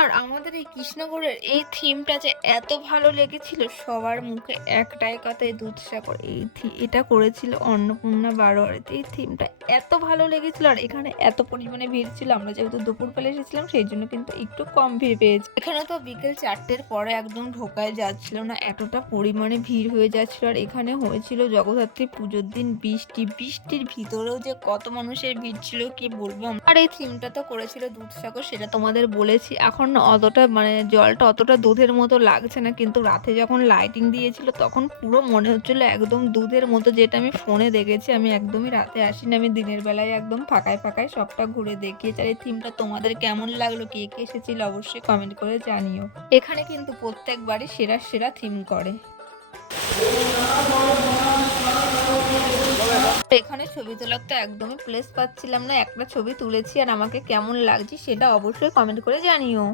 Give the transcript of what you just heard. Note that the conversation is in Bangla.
আর আমাদের এই কৃষ্ণগড়ের এই থিমটা যে এত ভালো লেগেছিল, সবার মুখে একটাই কথা, এই দুধসাগর এটা করেছিল অন্নপূর্ণা বারোয়ারিতে। এই থিমটা এত ভালো লেগেছিল, আর এখানে এত পরিমাণে ভিড় ছিল। আমরা যেহেতু দুপুরবেলা এসেছিলাম সেই জন্য কিন্তু একটু কম ভিড় পেয়েছি। এখানে তো বিকেল 4টের পরে একদম ঢোকাই যাচ্ছিল না, এতটা পরিমাণে ভিড় হয়ে যাচ্ছিল। আর এখানে হয়েছিল জগদ্ধাত্রী পুজোর দিন বৃষ্টির ভিতরেও যে কত মানুষের ভিড় ছিল কি বলবো। আর এই থিমটা তো করেছিল দুধসাগর, সেটা তোমাদের বলেছি। এখন না অতটা মানে জলটা অতটা দুধের মতো লাগছে না, কিন্তু রাতে যখন লাইটিং দিয়েছিল তখন পুরো মনে হচ্ছিল একদম দুধের মতো, যেটা আমি ফোনে দেখেছি। আমি একদমই রাতে আসিনি, আমি দিনের বেলায় একদম ফাঁকায় ফাঁকায় সবটা ঘুরে দেখিয়েছি। আর এই থিমটা তোমাদের কেমন লাগলো, কে কে এসেছিল অবশ্যই কমেন্ট করে জানিও। এখানে কিন্তু প্রত্যেকবারই সেরা সেরা থিম করে। এখানে ছবি তোলার তো একদমই প্লেস পাচ্ছিলাম না, একটা ছবি তুলেছি। আর আমাকে কেমন লাগছে সেটা অবশ্যই কমেন্ট করে জানিও।